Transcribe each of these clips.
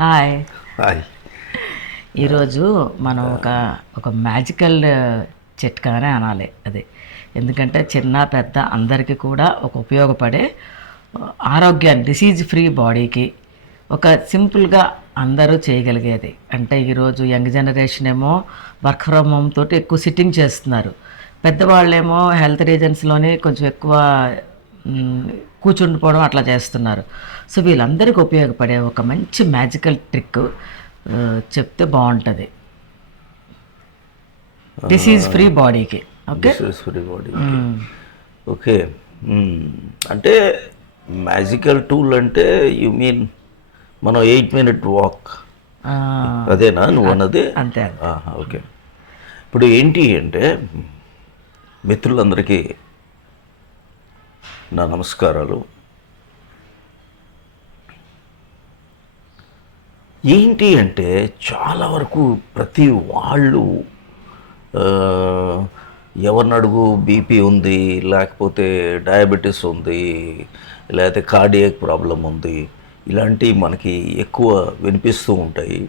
Hi. Hi. ఈరోజు మనం ఒక మ్యాజికల్ చిట్కానే అనాలి అది. ఎందుకంటే చిన్న పెద్ద అందరికీ కూడా ఒక ఉపయోగపడే ఆరోగ్యాన్ని, డిసీజ్ ఫ్రీ బాడీకి ఒక సింపుల్గా అందరూ చేయగలిగేది. అంటే ఈరోజు యంగ్ జనరేషన్ ఏమో వర్క్ ఫ్రమ్ హోమ్ తోటి ఎక్కువ సిట్టింగ్ చేస్తున్నారు. పెద్దవాళ్ళేమో హెల్త్ రీజన్స్లోనే కొంచెం ఎక్కువ కూర్చుండిపోవడం అట్లా చేస్తున్నారు. సో వీళ్ళందరికీ ఉపయోగపడే ఒక మంచి మ్యాజికల్ ట్రిక్ చెప్తే బాగుంటుంది డిసీజ్ ఫ్రీ బాడీకి. Okay, disease free body. Okay. అంటే మ్యాజికల్ టూల్ అంటే యు మీన్ మనం 8-minute వాక్ అదేనా నువ్వు అన్నది? అంతే. ఓకే. ఇప్పుడు ఏంటి అంటే మిత్రులందరికీ నా నమస్కారాలు. ఏంటి అంటే చాలా వరకు ప్రతి వాళ్ళు ఎవరిని అడుగు బీపీ ఉంది, లేకపోతే డయాబెటీస్ ఉంది, లేకపోతే కార్డియాక్ ప్రాబ్లం ఉంది, ఇలాంటివి మనకి ఎక్కువ వినిపిస్తూ ఉంటాయి.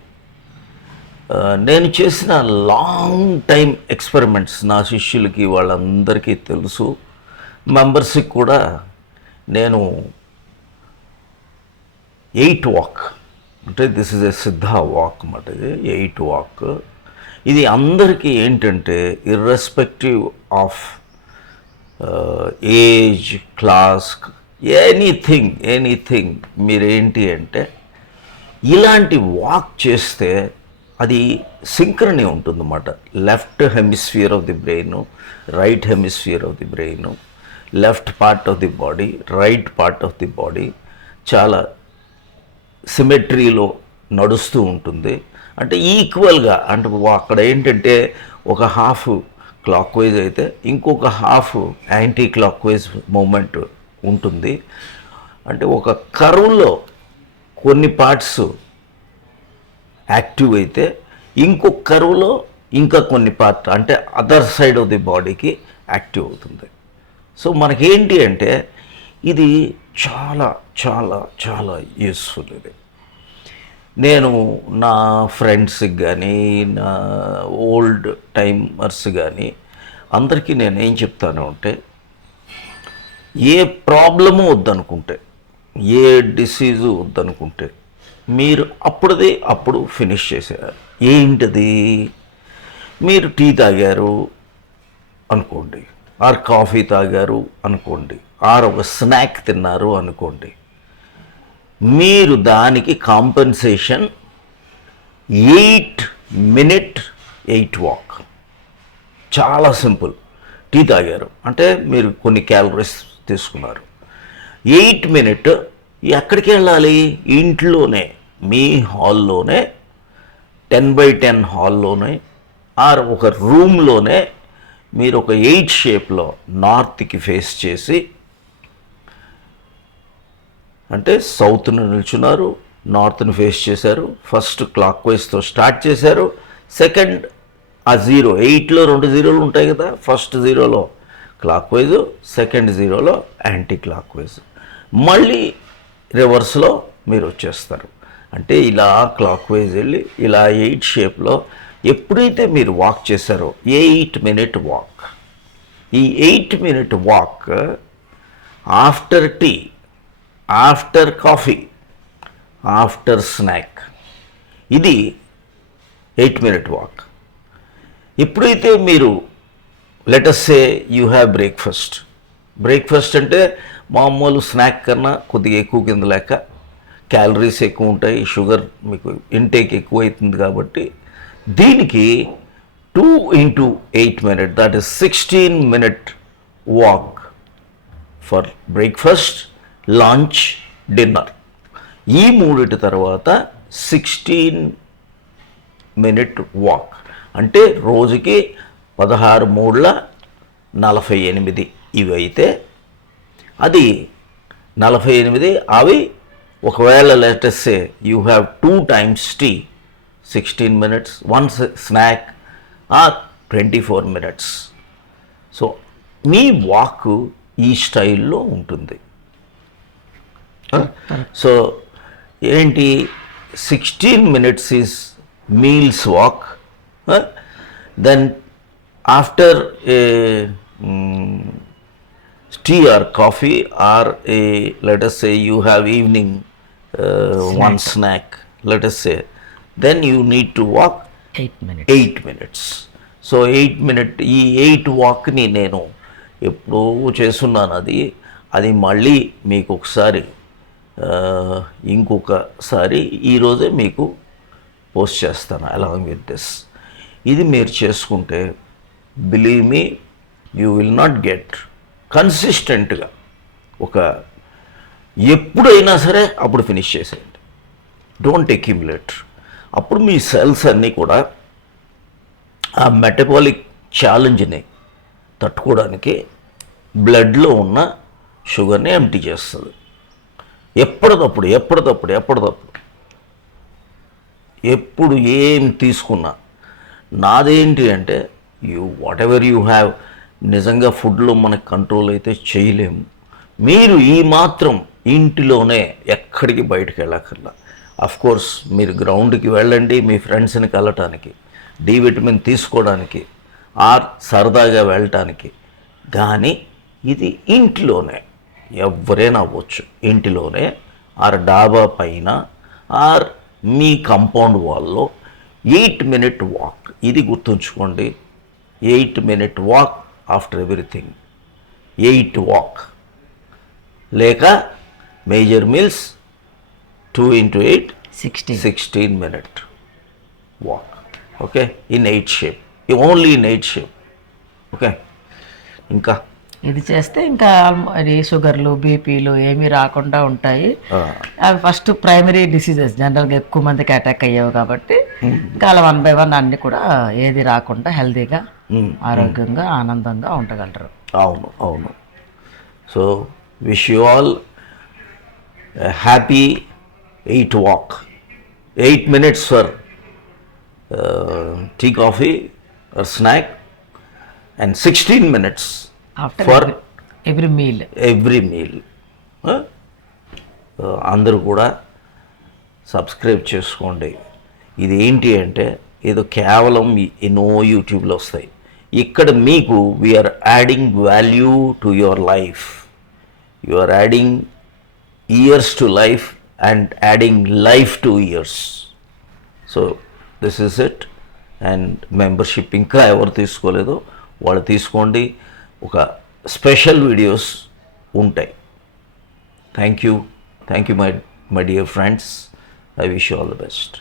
నేను చేసిన లాంగ్ టైం ఎక్స్పెరిమెంట్స్ నా శిష్యులకి వాళ్ళందరికీ తెలుసు, మెంబర్స్కి కూడా. నేను 8 వాక్ అంటే దిస్ ఇస్ ఎ సిద్ధ వాక్ అన్నమాట. ఇది 8 వాక్. ఇది అందరికీ ఏంటంటే irrespective of age, class, anything మీరేంటి అంటే ఇలాంటి వాక్ చేస్తే అది సింక్రనీ ఉంటుందన్నమాట. Left hemisphere of the brain, right hemisphere of the brain, left part of the body, right part of the body చాలా సిమెట్రీలో నడుస్తూ ఉంటుంది. అంటే ఈక్వల్గా, అంటే అక్కడ ఏంటంటే ఒక హాఫ్ క్లాక్ వైజ్ అయితే ఇంకొక half anticlockwise movement ఉంటుంది. అంటే ఒక కర్వ్లో కొన్ని పార్ట్స్ యాక్టివ్ అయితే ఇంకొక కర్వ్లో ఇంకా కొన్ని పార్ట్ అంటే అదర్ సైడ్ ఆఫ్ ది బాడీకి యాక్టివ్ అవుతుంది. సో మనకేంటి అంటే ఇది చాలా చాలా చాలా యూస్ఫుల్. ఇది నేను నా ఫ్రెండ్స్కి కానీ, నా ఓల్డ్ టైమర్స్ కానీ అందరికీ నేను ఏం చెప్తాను అంటే, ఏ ప్రాబ్లము వద్దనుకుంటే, ఏ డిసీజు వద్దనుకుంటే మీరు అప్పుడు ఫినిష్ చేసేయాలి. ఏంటది? మీరు టీ తాగారు అనుకోండి, ఆర్ కాఫీ తాగారు అనుకోండి, ఆర్ ఒక స్నాక్ తిన్నారు అనుకోండి, మీరు దానికి కాంపెన్సేషన్ 8-minute 8 వాక్. చాలా సింపుల్. టీ తాగారు అంటే మీరు కొన్ని క్యాలరీస్ తీసుకున్నారు. 8-minute ఎక్కడికి వెళ్ళాలి? ఇంట్లోనే, మీ హాల్లోనే, 10x10 హాల్లోనే, ఆర్ ఒక రూమ్లోనే మీరు ఒక 8 షేప్లో నార్త్కి ఫేస్ చేసి, అంటే సౌత్ను నిల్చున్నారు, నార్త్ని ఫేస్ చేశారు. ఫస్ట్ క్లాక్ వైజ్తో స్టార్ట్ చేశారు. సెకండ్ ఆ 0, 8లో 2 జీరోలు ఉంటాయి కదా. ఫస్ట్ 0లో క్లాక్ వైజ్, సెకండ్ 0లో యాంటీ క్లాక్ వైజ్. మళ్ళీ రివర్స్లో మీరు వచ్చేస్తారు. అంటే ఇలా క్లాక్ వైజ్ వెళ్ళి ఇలా 8 షేప్లో ఎప్పుడైతే మీరు వాక్ చేశారో 8-minute వాక్. ఈ 8-minute walk after tea, after coffee, after snack, ఇది 8-minute వాక్. ఎప్పుడైతే మీరు let us say you have breakfast అంటే మామూలు స్నాక్ కన్నా కొద్దిగా ఎక్కువ కింద లెక్క, క్యాలరీస్ ఎక్కువ ఉంటాయి, షుగర్ మీకు ఇంటేక్ ఎక్కువ అవుతుంది. కాబట్టి దీనికి 2 into 8-minute, that is 16-minute walk for breakfast, lunch, dinner. ఈ మూడిటి తర్వాత 16-minute వాక్. అంటే రోజుకి 16×3=48. ఇవి అయితే అది 48. అవి ఒకవేళ let's say you have 2 times tea, 16 minutes, 1 snack, 24 minutes. So మీ వాక్ ఈ స్టైల్లో ఉంటుంది. సో ఏంటి 16 minutes is meals walk. Then after a tea or coffee, or a, let us say you have evening one snack, let us say, then you need to walk 8 minutes. 8 minutes. So 8 minute ఈ 8 వాక్ని నేను ఎప్పుడూ చేస్తున్నాను. అది మళ్ళీ మీకు ఒకసారి ఇంకొకసారి ఈరోజే మీకు పోస్ట్ చేస్తాను అలాంగ్ విత్ దిస్. ఇది మీరు చేసుకుంటే believe me, you will not get కన్సిస్టెంట్గా ఒక ఎప్పుడైనా సరే అప్పుడు ఫినిష్ చేసేయండి. Don't accumulate. అప్పుడు మీ సెల్స్ అన్నీ కూడా ఆ మెటబాలిక్ ఛాలెంజ్ని తట్టుకోవడానికి బ్లడ్లో ఉన్న షుగర్ని ఎంటీ చేస్తుంది. ఎప్పటికప్పుడు ఎప్పుడు ఏం తీసుకున్నా నాదేంటి అంటే వాట్ ఎవర్ యూ హ్యావ్. నిజంగా ఫుడ్లో మనకు కంట్రోల్ అయితే చేయలేము. మీరు ఈ మాత్రం ఇంటిలోనే ఎక్కడికి బయటకు వెళ్ళక్కర్లా. కోర్స్ మీరు గ్రౌండ్కి వెళ్ళండి మీ ఫ్రెండ్స్ని కలటానికి, డి విటమిన్ తీసుకోవడానికి, ఆర్ సరదాగా వెళ్ళటానికి. కానీ ఇది ఇంటిలోనే ఎవరైనా అవ్వచ్చు. ఇంటిలోనే ఆర్ డాబా పైన ఆర్ మీ కంపౌండ్ వాల్లో 8 minute వాక్. ఇది గుర్తుంచుకోండి, 8 minute walk after everything. 8 walk లేక major meals 2 into 8 16 minute walk. Okay, in 8 shape, only in 8 shape. Okay, ఇంకా ఇది చేస్తే ఇంకా అది షుగర్లు బీపీలు ఏమీ రాకుండా ఉంటాయి. అవి ఫస్ట్ ప్రైమరీ డిసీజెస్, జనరల్గా ఎక్కువ మందికి అటాక్ అయ్యేవి కాబట్టి ఇంకా అలా 1 by 1 అన్నీ కూడా ఏది రాకుండా హెల్తీగా ఆరోగ్యంగా ఆనందంగా ఉండగలరు. అవును. So wish you all happy 8 walk, 8 minutes for tea coffee or snack, and 16 minutes after for every meal. అందరూ కూడా సబ్స్క్రైబ్ చేసుకోండి. ఇది ఏంటి అంటే ఏదో కేవలం ఎన్నో యూట్యూబ్లో వస్తాయి. ఇక్కడ మీకు we are adding value to your life. You are adding years to life and adding life to years. So this is it. And membership ఇంకా ఎవరు తీసుకోలేదో వాళ్ళు తీసుకోండి. ఒక స్పెషల్ వీడియోస్ ఉంటాయి. Thank you my dear friends. I wish you all the best.